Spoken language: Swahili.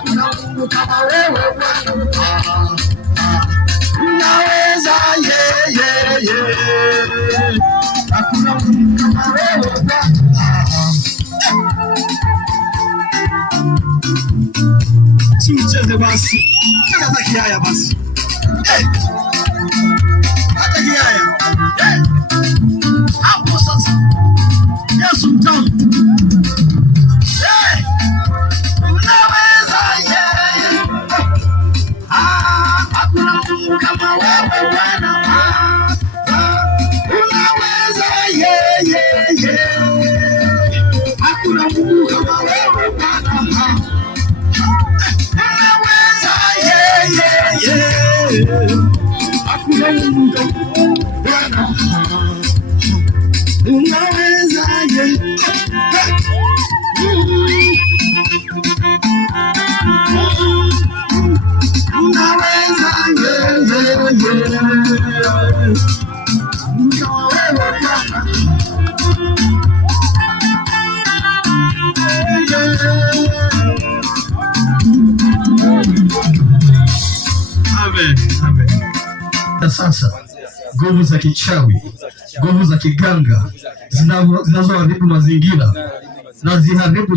hakuna Mungu kama wewe Bwana. Unaweza hakuna Mungu kama wewe Bwana. Si ucheze basi, hata kiaya basi, hata kiaya hapo sasa. Yesu mtamu, unaweza hakuna Mungu kama wewe Bwana. Unaweza hakuna Mungu kama wewe Bwana. Hakuna Mungu kama Bwana. Unaweza Sasa nguvu za kichawi, nguvu za kiganga zinazoharibu mazingira na ziharibu